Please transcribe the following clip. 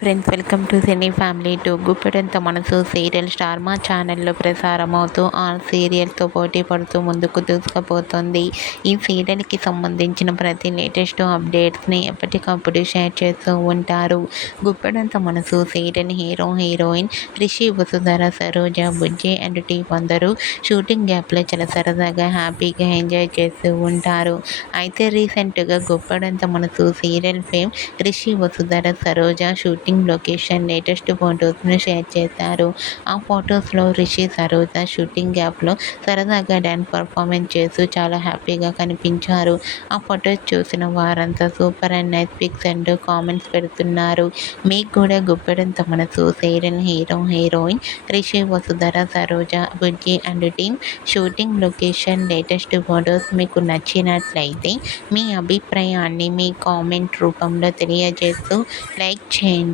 Friends welcome to cine family to Guppedantha Manasu serial star మా ఛానల్లో ప్రసారమవుతూ ఆ సీరియల్తో పోటీ పడుతూ ముందుకు దూసుకుపోతుంది. ఈ సీరియల్కి సంబంధించిన ప్రతి లేటెస్ట్ అప్డేట్స్ని ఎప్పటికప్పుడు షేర్ చేస్తూ ఉంటారు. Guppedantha Manasu serial hero heroine Rishi Vasudhara Saroja Bujji and team అందరూ షూటింగ్ గ్యాప్లో చాలా సరదాగా హ్యాపీగా ఎంజాయ్ చేస్తూ ఉంటారు. అయితే రీసెంట్గా గుప్పెడంత మనసు సీరియల్ ఫేమ్ రిషి వసుధర సరోజ షూ షూటింగ్ లొకేషన్ లేటెస్ట్ ఫొటోస్ను షేర్ చేశారు. ఆ ఫొటోస్లో రిషి సరోజ షూటింగ్ గ్యాప్లో సరదాగా డ్యాన్స్ పర్ఫార్మెన్స్ చేస్తూ చాలా హ్యాపీగా కనిపించారు. ఆ ఫొటోస్ చూసిన వారంతా super and nice pics and comments పెడుతున్నారు. మీకు కూడా Guppedantha Manasu serial hero heroine Rishi Vasudhara Saroja Bujji and team shooting location latest photos మీకు నచ్చినట్లయితే మీ అభిప్రాయాన్ని మీ కామెంట్ రూపంలో తెలియజేస్తూ లైక్ చేయండి.